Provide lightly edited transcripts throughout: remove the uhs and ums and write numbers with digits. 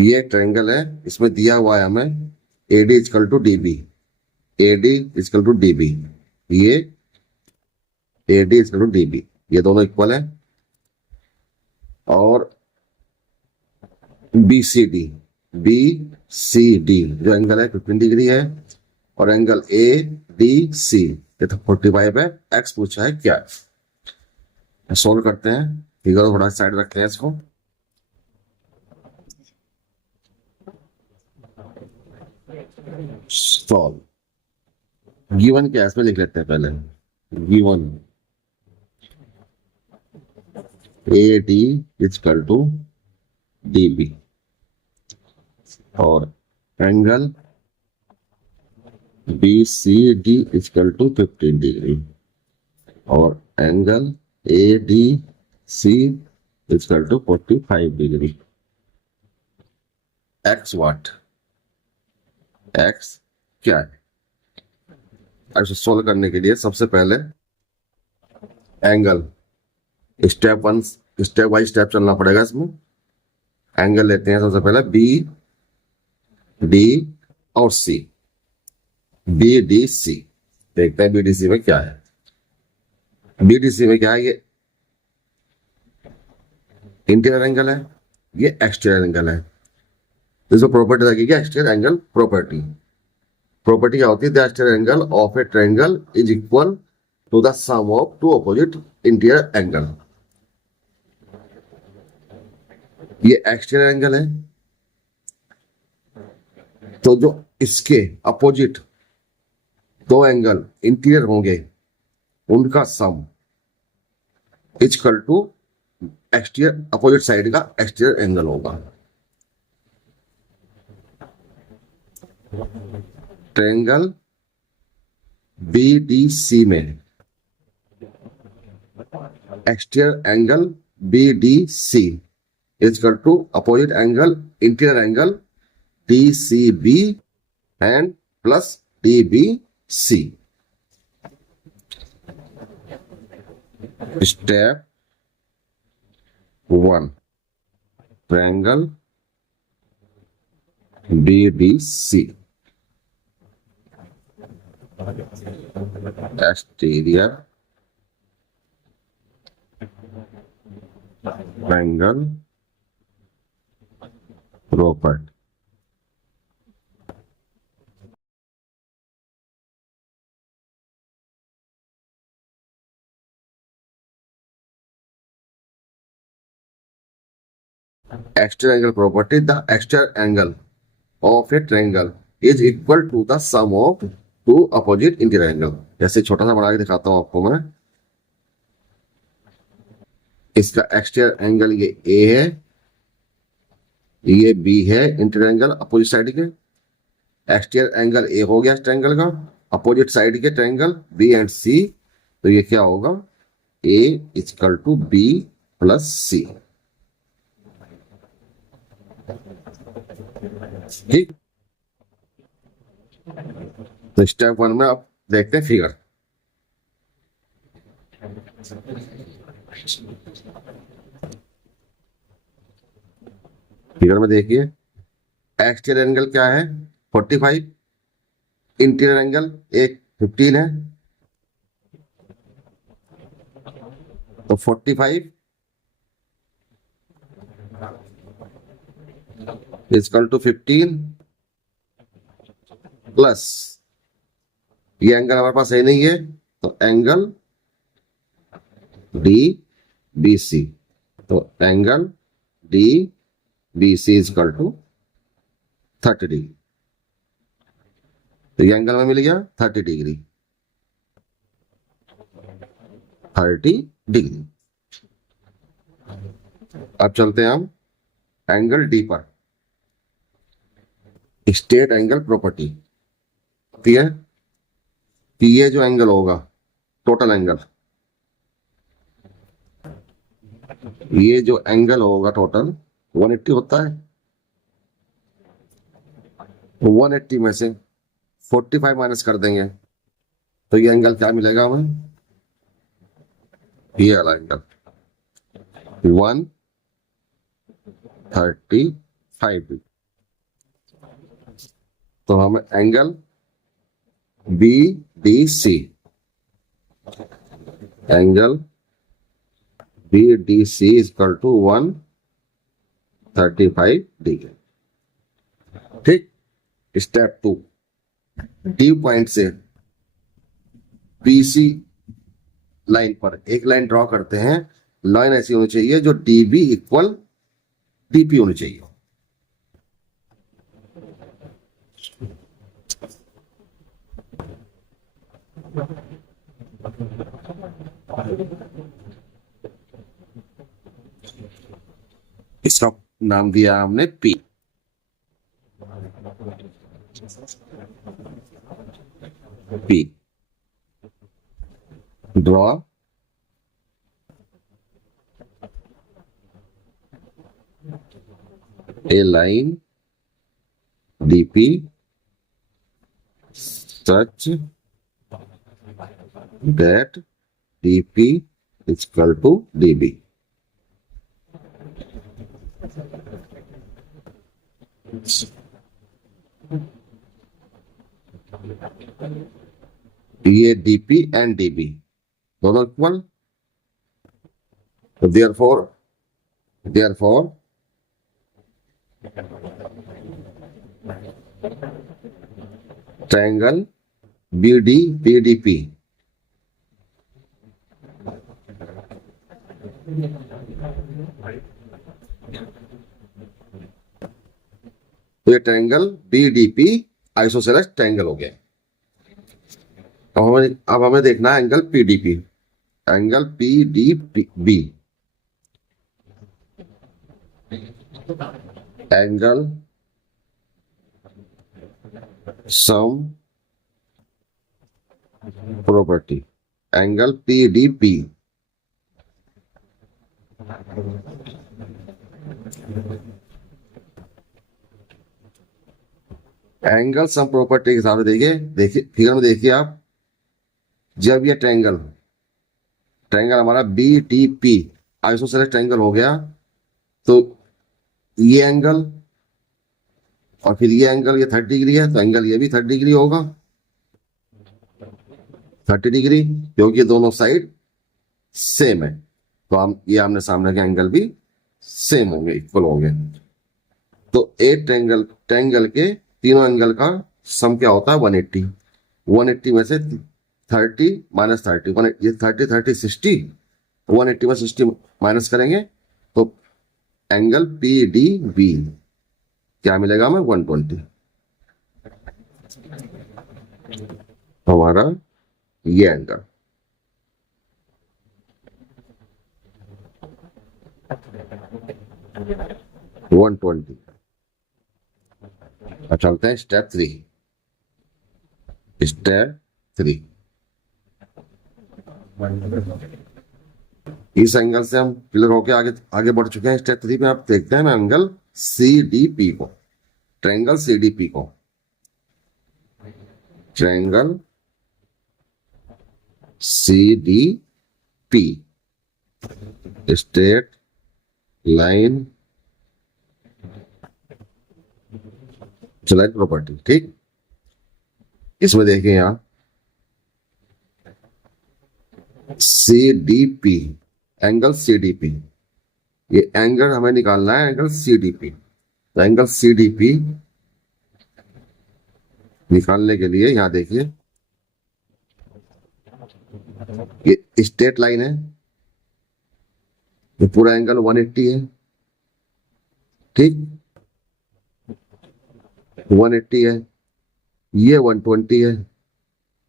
ये ट्रायंगल है, इसमें दिया हुआ है हमें AD is equal to DB, AD is equal to DB, ये AD इजकल टू DB, ये दोनों इक्वल है। और BCD, BCD जो एंगल है 15 डिग्री है, और एंगल ADC ये तो 45 है। एक्स पूछा है क्या है। सोल्व करते हैं, फिगर थोड़ा साइड रखते हैं इसको। सॉल्व। गिवन क्या है इसमें लिख लेते हैं पहले। Given AD is equal to DB और angle BCD equal to 15 degree और angle ADC equal to 45 degree. X what, x क्या है। ऐसे सोल्व करने के लिए सबसे पहले एंगल स्टेप बाय स्टेप चलना पड़ेगा इसमें। एंगल लेते हैं सबसे पहले BD और C, BDC देखते हैं BDC में क्या है। BDC में क्या है, ये इंटीरियर एंगल है, ये एक्सटीरियर एंगल है। इसको प्रॉपर्टी लगेगी एक्सटीरियर एंगल प्रॉपर्टी। प्रॉपर्टी क्या होती है, the exterior angle of a triangle is equal to the sum of two opposite interior angle. ये एक्सटीरियर एंगल है, तो जो इसके अपोजिट दो एंगल इंटीरियर होंगे उनका sum equal to exterior opposite side का एक्सटीरियर एंगल होगा। ट्रायंगल BDC में exterior angle BDC equal to opposite angle interior angle DCB and plus DBC। Step 1, triangle BDC exterior angle property. Exterior angle property, the exterior angle of a triangle is equal to the sum of two opposite interior angle। जैसे छोटा सा बना के दिखाता हूं आपको मैं। इसका एक्सटीरियर एंगल ये A है, ये B है, इंटीरियर एंगल अपोजिट साइड के। एक्सटीरियर एंगल A हो गया इस ट्रायंगल का, अपोजिट साइड के ट्रायंगल B एंड C, तो ये क्या होगा, A equal to B plus C। ठीक, तो स्टेप 1 में आप देखते हैं फिगर। फिगर में देखिए एक्सटीरियर एंगल क्या है 45, इंटीरियर एंगल एक 15 है, तो 45 इक्वल टू 15 प्लस ये एंगल हमारे पास है नहीं है, तो एंगल DBC, तो angle DBC equal to 30 degree. तो ये एंगल में मिल गया 30 डिग्री, 30 डिग्री। अब चलते हैं हम एंगल D पर। स्टेट एंगल प्रॉपर्टी होती है कि ये जो एंगल होगा टोटल एंगल, ये जो एंगल होगा टोटल 180 होता है, 180 में से 45 माइनस कर देंगे तो ये एंगल क्या मिलेगा हमें, ये वाला एंगल। 135 तो हमें angle B D C, angle B D C equal to 135 degree. ठीक। स्टेप 2, डी पॉइंट से बीसी लाइन पर एक लाइन ड्रॉ करते हैं। लाइन ऐसी होनी चाहिए जो डीबी इक्वल डीपी होनी चाहिए। इसका नाम दिया हमने P. P draw a line dp such that dp is equal to db। ये dp एंड db दोनों इक्वल, तो therefore triangle BD BDP तो ये ट्रायंगल BDP आइसोसेलेस ट्रायंगल हो गया। अब हमें देखना है angle PDP, angle PDB, angle sum property, angle PDP। Angle sum property के हिसाब से देखिए फिगर में देखिए आप, जब ये ट्रायंगल हमारा BDP आइसोसेलेस ट्रायंगल हो गया तो ये एंगल और फिर ये एंगल, ये 30 डिग्री है तो एंगल ये भी 30 डिग्री होगा, 30 डिग्री, क्योंकि दोनों साइड सेम है तो हम ये आमने सामने के एंगल भी सेम होंगे, इक्वल होंगे। तो एक ट्रायंगल के तीनों एंगल का सम क्या होता है 180। 180 में से 30 माइनस 30, ये 30 60, 180 में 60 माइनस करेंगे तो एंगल PDB क्या मिलेगा हमें 120। हमारा ये एंगल 120। अब चलते हैं स्टेप 3। इस एंगल से हम क्लियर होके आगे बढ़ चुके हैं। स्टेप 3 में आप देखते हैं एंगल CDP को, ट्रायंगल CDP को, ट्रायंगल CDP स्ट्रेट लाइन चलाइन प्रॉपर्टी। ठीक, इसमें देखिए यहां CDP, एंगल CDP, ये एंगल हमें निकालना है एंगल CDP। तो एंगल CDP निकालने के लिए यहां देखिए ये स्ट्रेट लाइन है, ये पूरा एंगल 180 है। ठीक, 180 है, ये 120 है,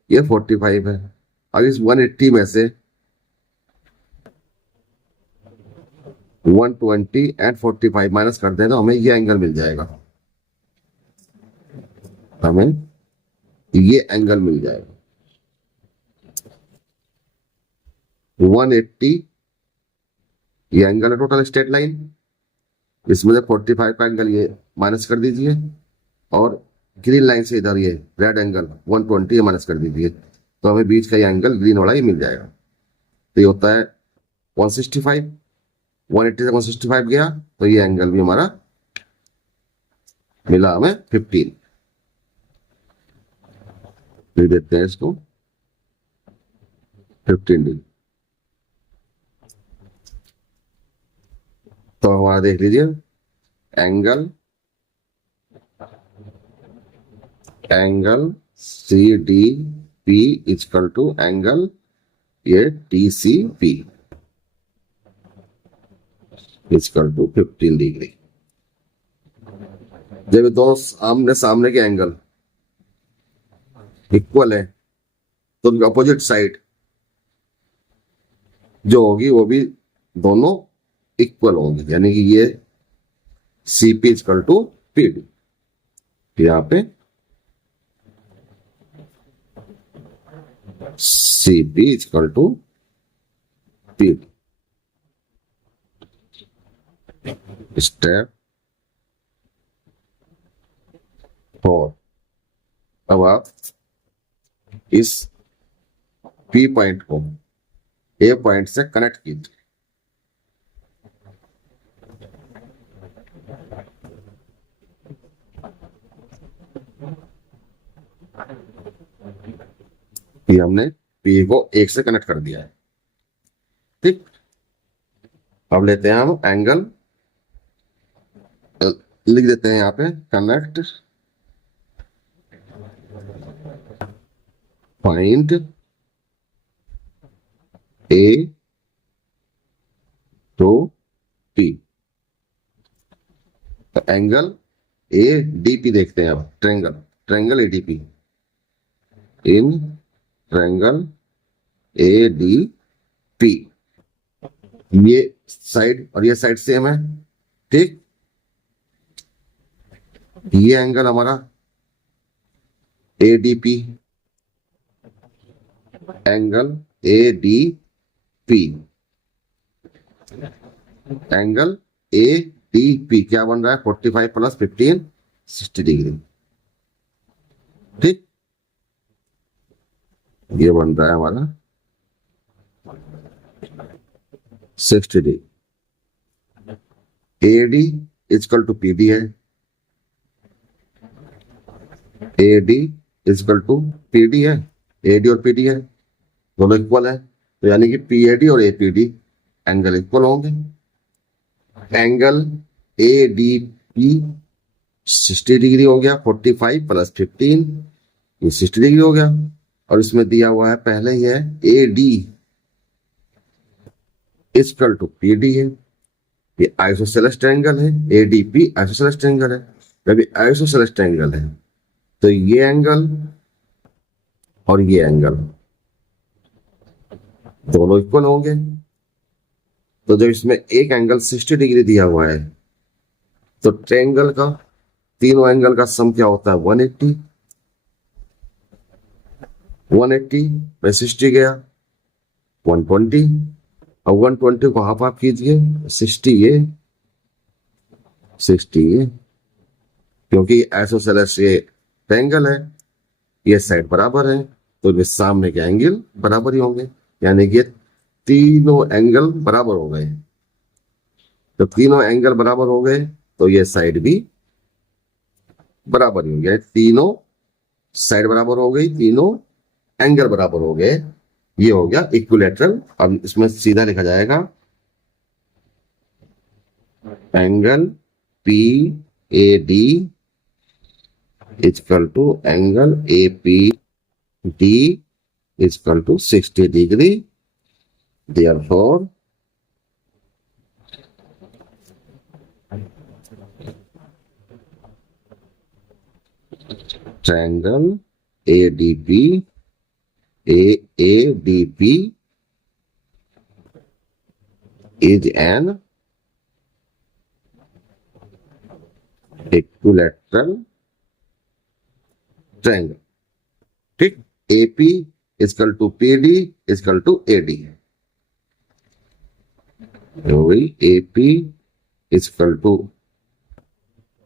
ये 45 है। अब इस 180 में से 120 एंड 45 माइनस कर दें तो हमें ये एंगल मिल जाएगा, हमें ये एंगल मिल जाएगा 180। ये एंगल है टोटल स्ट्रेट लाइन, इसमें से 45 का एंगल ये माइनस कर दीजिए और ग्रीन लाइन से इधर ये रेड एंगल 120 ये माइनस कर दीजिए तो हमें बीच का ये एंगल ग्रीन वाला ही मिल जाएगा। तो ये होता है 165। 180 से 165 गया तो ये एंगल भी हमारा मिला हमें 15। लिख देते हैं इसको 15 डिग्री। तो हमारा देख लीजिए angle C D P equal to angle ये T C P equal to 15 degree. जब दोनों आमने सामने के एंगल इक्वल है तो उनकी अपोजिट साइड जो होगी वो भी दोनों इक्वल होंगे, यानी कि ये C P equal to P D. यहाँ पे C P equal to P D. Step 4। अब आप इस P पॉइंट को A पॉइंट से कनेक्ट कीजिए। हमने P को 1 से कनेक्ट कर दिया है। ठीक, अब लेते हैं हम एंगल, लिख देते हैं यहाँ पे connect point A to P। तो एंगल ADP देखते हैं अब, triangle ADP in triangle ADP। ये साइड और ये साइड सेम है। ठीक, ये एंगल हमारा ADP, angle ADP, angle ADP क्या बन रहा है 45 प्लस 15 60 डिग्री। ठीक, ये बन रहा है हमारा 60 degree. AD equal to PD है, AD इक्वल टू PD है, AD और PD है दोनों इक्वल है, तो यानी कि PAD और APD एंगल इक्वल होंगे। एंगल ADP 60 डिग्री हो गया, 45 प्लस 15 ये 60 डिग्री हो गया। और इसमें दिया हुआ है पहले ही है AD इक्वल टू PD है, ये आइसोसेलेस ट्रायंगल है, ADP आइसोसेलेस ट्रायंगल है। जब ये आइसोसेलेस ट्रायंगल है तो ये एंगल और ये एंगल दोनों इक्वल होंगे। तो जब इसमें एक एंगल 60 डिग्री दिया हुआ है तो ट्रायंगल का तीनों एंगल का सम क्या होता है 180। 180 में 60 गया 120, और 120 को हाफ हाफ कीजिए 60 ये, क्योंकि आइसोसेलेस ये ट्रायंगल है, ये साइड बराबर है तो ये सामने के एंगल बराबर ही होंगे, यानी कि तीनों एंगल बराबर हो गए। तो तीनों एंगल बराबर हो गए तो ये साइड भी बराबर ही हो गया, तीनों साइड बराबर हो गई, तीनों एंगल बराबर हो गए। ये हो गया इक्विलैटरल। अब इसमें सीधा लिखा जाएगा angle PAD equal to angle APD equal to 60 degree. Therefore triangle ADP is an equilateral triangle। ठीक, AP equal to PD equal to AD, AP equal to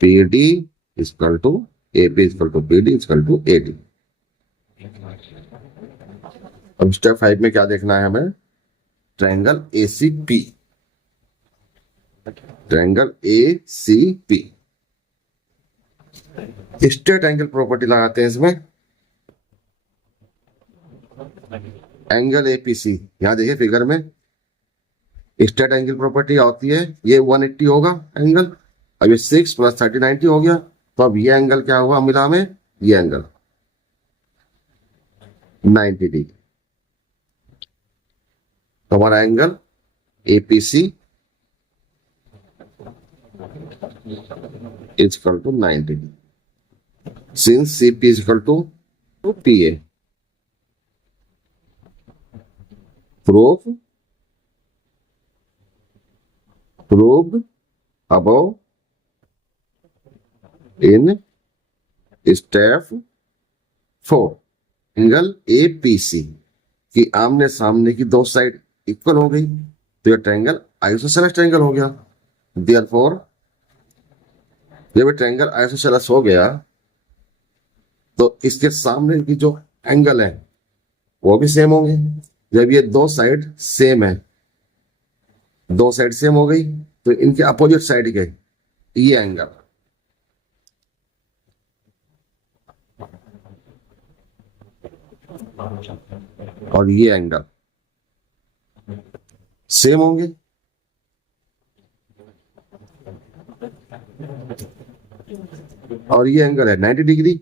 PD equal to AP equal to PD equal to AD। अब step 5 में क्या देखना है हमें, triangle ACP। Triangle A C P. Straight angle property लगाते हैं इसमें। एंगल एपीसी, यहां देखिए फिगर में स्ट्रेट एंगल प्रॉपर्टी होती है, ये 180 होगा एंगल। अब ये 6 + 30 90 हो गया, तो अब ये एंगल क्या हुआ मिला में, ये एंगल 90 डिग्री। तो हमारा angle APC is equal to 90 degree, since CP is equal to PA. Prove above in step 4 angle APC की आमने सामने की दो साइड इक्वल हो गई, तो यह ट्रायंगल आइसोसेलेस ट्रायंगल हो गया। देयरफॉर जब ये ट्रायंगल आइसोसेलेस हो गया तो इसके सामने की जो एंगल है वो भी सेम होंगे। जब ये दो साइड सेम है, दो साइड सेम हो गई, तो इनके अपोजिट साइड के ये एंगल और ये एंगल सेम होंगे। और ये एंगल है 90 डिग्री।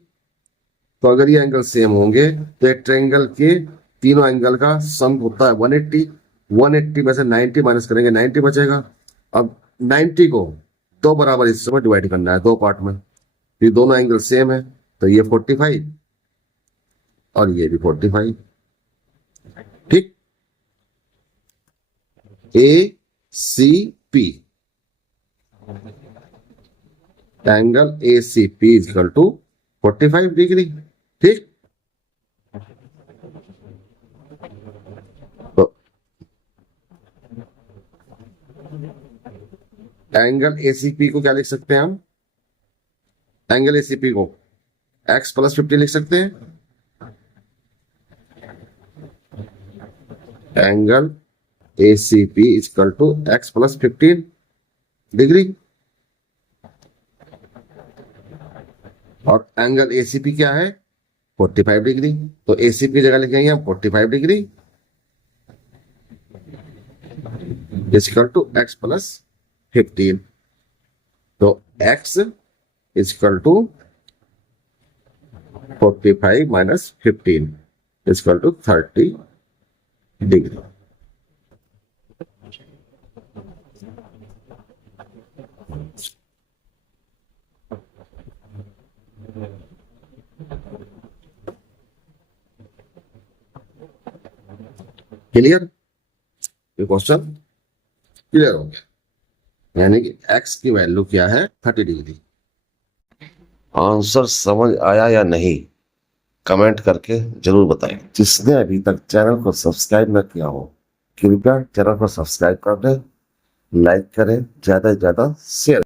तो अगर ये एंगल सेम होंगे तो एक ट्रायंगल के तीनों एंगल का सम होता है 180। 180 में से 90 माइनस करेंगे, 90 बचेगा। अब 90 को दो बराबर हिस्सों में डिवाइड करना है, दो पार्ट में। ये दोनों एंगल सेम है, तो ये 45 और ये भी 45। ठीक, A C P, angle A C P is equal to 45 degree. ठीक, तो एंगल एसीपी को क्या लिख सकते हैं हम, एंगल एसीपी को x + 50 लिख सकते हैं। Angle ACP is equal to x + 15 degree. और एंगल एसीपी क्या है, 45 डिग्री। तो एसीपी की जगह लिखेंगे हम 45 degree is equal to x + 15। तो x is equal to 45 minus 15 is equal to 30 degree. Clear, ये क्वेश्चन क्लियर हो गया। यानी कि x की वैल्यू क्या है, 30 डिग्री। आंसर समझ आया या नहीं कमेंट करके जरूर बताएं। जिसने अभी तक चैनल को सब्सक्राइब न किया हो कृपया चैनल को सब्सक्राइब कर दें, लाइक करें, ज्यादा से ज्यादा शेयर